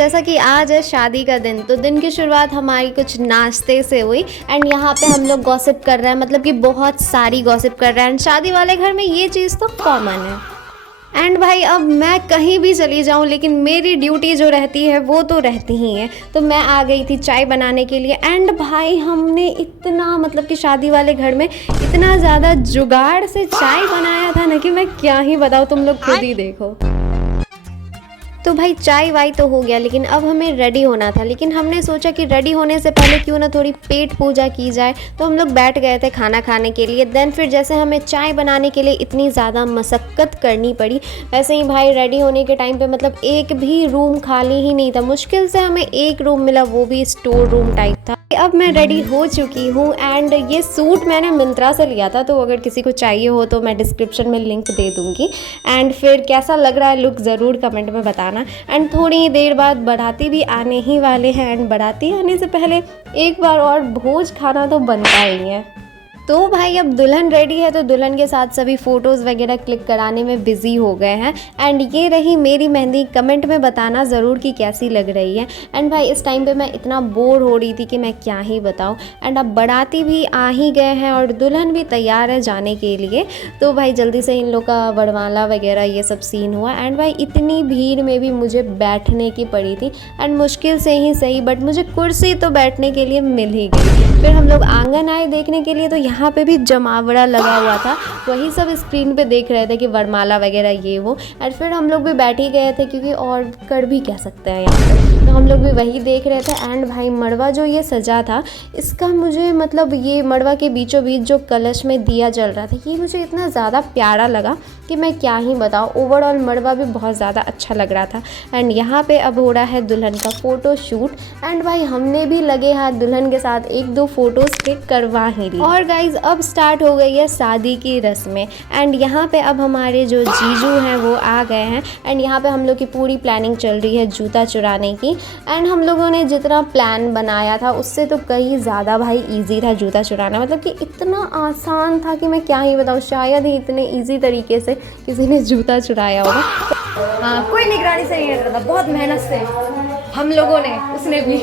जैसा कि आज है शादी का दिन, तो दिन की शुरुआत हमारी कुछ नाश्ते से हुई एंड यहाँ पे हम लोग गॉसिप कर रहे हैं, मतलब कि बहुत सारी गॉसिप कर रहे हैं एंड शादी वाले घर में ये चीज़ तो कॉमन है। एंड भाई अब मैं कहीं भी चली जाऊँ लेकिन मेरी ड्यूटी जो रहती है वो तो रहती ही है। तो मैं आ गई थी चाय बनाने के लिए एंड भाई हमने इतना, मतलब कि शादी वाले घर में इतना ज़्यादा जुगाड़ से चाय बनाया था ना कि मैं क्या ही बताऊँ, तुम लोग खुद ही देखो। तो भाई चाय वाय तो हो गया, लेकिन अब हमें रेडी होना था। लेकिन हमने सोचा कि रेडी होने से पहले क्यों ना थोड़ी पेट पूजा की जाए, तो हम लोग बैठ गए थे खाना खाने के लिए। देन फिर जैसे हमें चाय बनाने के लिए इतनी ज़्यादा मशक्क़त करनी पड़ी, वैसे ही भाई रेडी होने के टाइम पे मतलब एक भी रूम खाली ही नहीं था। मुश्किल से हमें एक रूम मिला, वो भी स्टोर रूम टाइप था। अब मैं रेडी हो चुकी हूँ एंड ये सूट मैंने मिंत्रा से लिया था, तो अगर किसी को चाहिए हो तो मैं डिस्क्रिप्शन में लिंक दे दूँगी। एंड फिर कैसा लग रहा है लुक ज़रूर कमेंट में बताना। एंड थोड़ी ही देर बाद बाराती भी आने ही वाले हैं एंड बाराती आने से पहले एक बार और भोज खाना तो बनता ही है। तो भाई अब दुल्हन रेडी है, तो दुल्हन के साथ सभी फ़ोटोज़ वगैरह क्लिक कराने में बिज़ी हो गए हैं। एंड ये रही मेरी मेहंदी, कमेंट में बताना ज़रूर कि कैसी लग रही है। एंड भाई इस टाइम पे मैं इतना बोर हो रही थी कि मैं क्या ही बताऊँ। एंड अब बाराती भी आ ही गए हैं और दुल्हन भी तैयार है जाने के लिए। तो भाई जल्दी से इन लोग का वरमाला वगैरह ये सब सीन हुआ। एंड भाई इतनी भीड़ में भी मुझे बैठने की पड़ी थी एंड मुश्किल से ही सही, बट मुझे कुर्सी तो बैठने के लिए मिल ही गई। फिर हम लोग आंगन आए देखने के लिए, तो यहाँ पे भी जमावड़ा लगा हुआ था, वही सब स्क्रीन पे देख रहे थे कि वरमाला वगैरह ये वो। और फिर हम लोग भी बैठ ही गए थे क्योंकि और कर भी क्या सकते हैं यहाँ पे, तो हम लोग भी वही देख रहे थे। एंड भाई मड़वा जो ये सजा था, इसका मुझे मतलब ये मड़वा के बीचों बीच जो कलश में दिया जल रहा था, ये मुझे इतना ज़्यादा प्यारा लगा कि मैं क्या ही बताऊँ। ओवरऑल मड़वा भी बहुत ज़्यादा अच्छा लग रहा था। एंड यहाँ पे अब हो रहा है दुल्हन का फ़ोटो शूट एंड भाई हमने भी लगे हाथ दुल्हन के साथ एक दो फ़ोटोज़ क्लिक करवा ही ली। और गाइज़ अब स्टार्ट हो गई है शादी की रस्में एंड यहाँ पे अब हमारे जो जीजू हैं वो आ गए हैं। एंड यहाँ पे हम लोग की पूरी प्लानिंग चल रही है जूता चुराने की। एंड हम लोगों ने जितना प्लान बनाया था उससे तो कहीं ज़्यादा भाई इजी था जूता चुराना, मतलब कि इतना आसान था कि मैं क्या ही बताऊँ। शायद ही इतने ईजी तरीके से किसी ने जूता चुराया होगा। हाँ, कोई निगरानी से नहीं करता था, बहुत मेहनत से हम लोगों ने, उसने भी,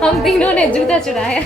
हम तीनों ने जूता चुराया।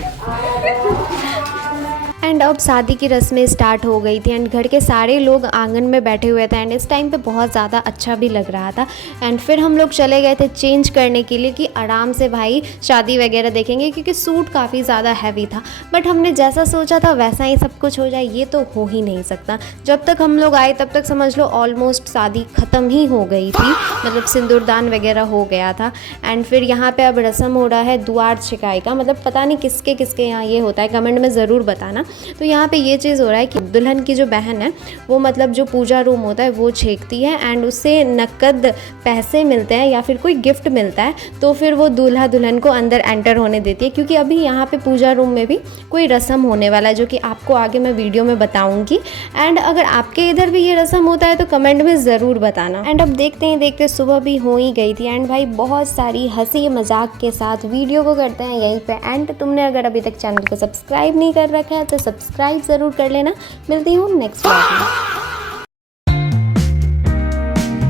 एंड अब शादी की रस्में स्टार्ट हो गई थी एंड घर के सारे लोग आंगन में बैठे हुए थे एंड इस टाइम पे बहुत ज़्यादा अच्छा भी लग रहा था। एंड फिर हम लोग चले गए थे चेंज करने के लिए कि आराम से भाई शादी वगैरह देखेंगे, क्योंकि सूट काफ़ी ज़्यादा हैवी था। बट हमने जैसा सोचा था वैसा ही सब कुछ हो जाए ये तो हो ही नहीं सकता। जब तक हम लोग आए तब तक समझ लो ऑलमोस्ट शादी ख़त्म ही हो गई थी, मतलब सिंदूरदान वगैरह हो गया था। एंड फिर यहाँ पर अब रस्म हो रहा है दुआर छिकाई का, मतलब पता नहीं किसके किसके यहाँ ये होता है, कमेंट में ज़रूर बताना। तो यहाँ पे ये चीज़ हो रहा है कि दुल्हन की जो बहन है वो मतलब जो पूजा रूम होता है वो छेकती है एंड उससे नकद पैसे मिलते हैं या फिर कोई गिफ्ट मिलता है, तो फिर वो दूल्हा दुल्हन को अंदर एंटर होने देती है। क्योंकि अभी यहाँ पे पूजा रूम में भी कोई रस्म होने वाला है जो कि आपको आगे मैं वीडियो में बताऊँगी। एंड अगर आपके इधर भी ये रस्म होता है तो कमेंट में ज़रूर बताना। एंड अब देखते ही देखते सुबह भी हो ही गई थी एंड भाई बहुत सारी हंसी मजाक के साथ वीडियो को करते हैं यहीं पे एंड। तुमने अगर अभी तक चैनल को सब्सक्राइब नहीं कर रखा है तो सब्सक्राइब ज़रूर कर लेना। मिलती हूँ नेक्स्ट व्लॉग में।